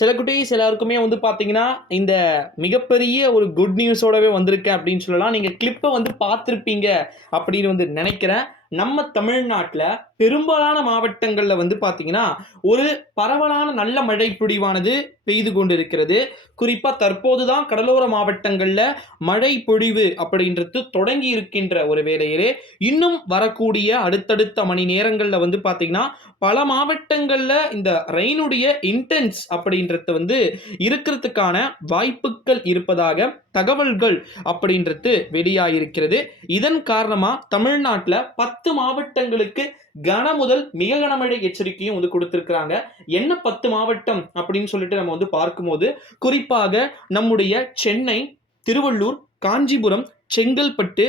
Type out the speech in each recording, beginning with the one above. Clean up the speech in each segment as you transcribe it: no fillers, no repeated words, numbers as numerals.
சில குட்டீஸ் எல்லாருக்குமே வந்து பார்த்தீங்கன்னா, இந்த மிகப்பெரிய ஒரு குட் நியூஸோடவே வந்திருக்கேன் அப்படின்னு சொல்லலாம். நீங்க கிளிப்ப வந்து பார்த்திருப்பீங்க அப்படின்னு வந்து நெனைக்கிறேன். நம்ம தமிழ்நாட்ல பெரும்பாலான மாவட்டங்கள்ல வந்து பார்த்தீங்கன்னா, ஒரு பரவலான நல்ல மழை பொழிவானது பெய்து கொண்டிருக்கிறது. குறிப்பா தற்போது தான் கடலோர மாவட்டங்கள்ல மழை பொழிவு அப்படின்றது தொடங்கி இருக்கின்ற ஒரு வேளையிலே, இன்னும் வரக்கூடிய அடுத்தடுத்த மணி நேரங்கள்ல வந்து பார்த்தீங்கன்னா, பல மாவட்டங்கள்ல இந்த ரெயினுடைய இன்டென்ஸ் அப்படின்றது வந்து இருக்கிறதுக்கான வாய்ப்புகள் இருப்பதாக தகவல்கள் அப்படின்றது வெளியாயிருக்கிறது. இதன் காரணமா தமிழ்நாட்டுல 10 மாவட்டங்களுக்கு கன முதல் மிக கனமழை எச்சரிக்கையும் வந்து கொடுத்திருக்கிறாங்க. என்ன 10 மாவட்டம் அப்படின்னு சொல்லிட்டு நம்ம வந்து பார்க்கும்போது, குறிப்பாக நம்முடைய சென்னை, திருவள்ளூர், காஞ்சிபுரம், செங்கல்பட்டு,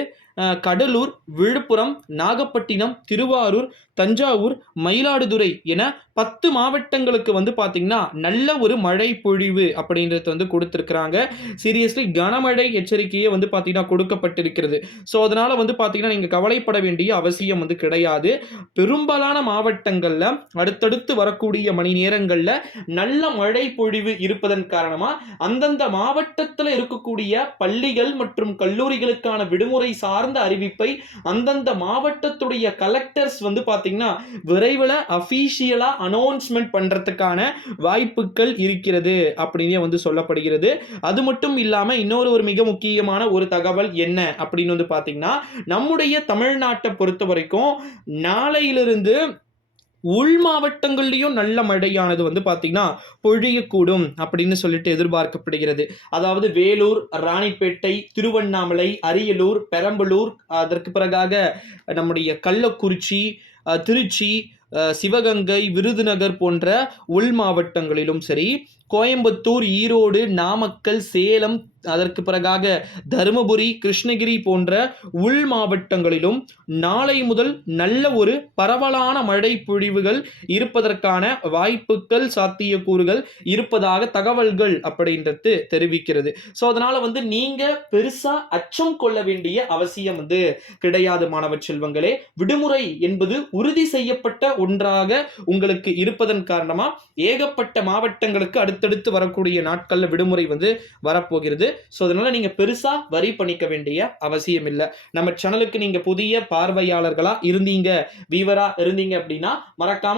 கடலூர், விழுப்புரம், நாகப்பட்டினம், திருவாரூர், தஞ்சாவூர், மயிலாடுதுறை என 10 மாவட்டங்களுக்கு வந்து பார்த்தீங்கன்னா, நல்ல ஒரு மழை பொழிவு அப்படின்றத வந்து கொடுத்திருக்கிறாங்க. சீரியஸ்லி கனமழை எச்சரிக்கையே வந்து பார்த்தீங்கன்னா கொடுக்கப்பட்டிருக்கிறது. ஸோ, அதனால வந்து பார்த்தீங்கன்னா, நீங்க கவலைப்பட வேண்டிய அவசியம் வந்து கிடையாது. பெரும்பாலான மாவட்டங்கள்ல அடுத்தடுத்து வரக்கூடிய மணி நேரங்கள்ல நல்ல மழை பொழிவு இருப்பதன் காரணமா, அந்தந்த மாவட்டத்துல இருக்கக்கூடிய பள்ளிகள் மற்றும் கல்லூரிகளுக்கான விடுமுறை சார்ந்த அறிவிப்பை அந்தந்த மாவட்டத்துடைய கலெக்டர்ஸ் வந்து பார்த்தீங்கன்னா, விரைவில் அஃபீஷியலா அனௌன்ஸ்மென்ட் பண்றதுக்கான வாய்ப்புகள் இருக்கிறது அப்படினே வந்து சொல்லப்படுகிறது. அது மட்டும் இல்லாம இன்னொரு ஒரு மிக முக்கியமான ஒரு தகவல் என்ன அப்படின்னு வந்து பார்த்தீங்கன்னா, நம்முடைய தமிழ்நாட்டை பொறுத்தவரைக்கும் நாளையிலிருந்து உள் மாவட்டங்கள்லயும் நல்ல மழையானது வந்து பார்த்தீங்கன்னா, பொழியக்கூடும் அப்படின்னு சொல்லிட்டு எதிர்பார்க்கப்படுகிறது. அதாவது வேலூர், ராணிப்பேட்டை, திருவண்ணாமலை, அரியலூர், பெரம்பலூர், அதற்கு பிறகாக நம்முடைய கள்ளக்குறிச்சி, திருச்சி, சிவகங்கை, விருதுநகர் போன்ற உள் மாவட்டங்களிலும் சரி, கோயம்புத்தூர், ஈரோடு, நாமக்கல், சேலம், அதற்கு பிறகாக தருமபுரி, கிருஷ்ணகிரி போன்ற உள் மாவட்டங்களிலும் நாளை முதல் நல்ல ஒரு பரவலான மழை பொழிவுகள் இருப்பதற்கான வாய்ப்புகள், சாத்தியக்கூறுகள் இருப்பதாக தகவல்கள் அப்படின்றது தெரிவிக்கிறது. ஸோ, அதனால வந்து நீங்க பெருசா அச்சம் கொள்ள வேண்டிய அவசியம் வந்து கிடையாது மாணவ செல்வங்களே. விடுமுறை என்பது உறுதி செய்யப்பட்ட ஒன்றாக உங்களுக்கு இருப்பதன் காரணமா ஏகப்பட்ட மாவட்டங்களுக்கு அடுத்தடுத்து வரக்கூடிய நாட்கள்ல விடுமுறை வந்து வரப்போகிறது. ஸோ, அதனால நீங்க பெருசா வரி பண்ணிக்க வேண்டிய அவசியம் இல்ல. நம்ம சேனலுக்கு நீங்க புதிய பார்வையாளர்களா இருந்தீங்க, வியூவரா இருந்தீங்க அப்படின்னா மறக்காம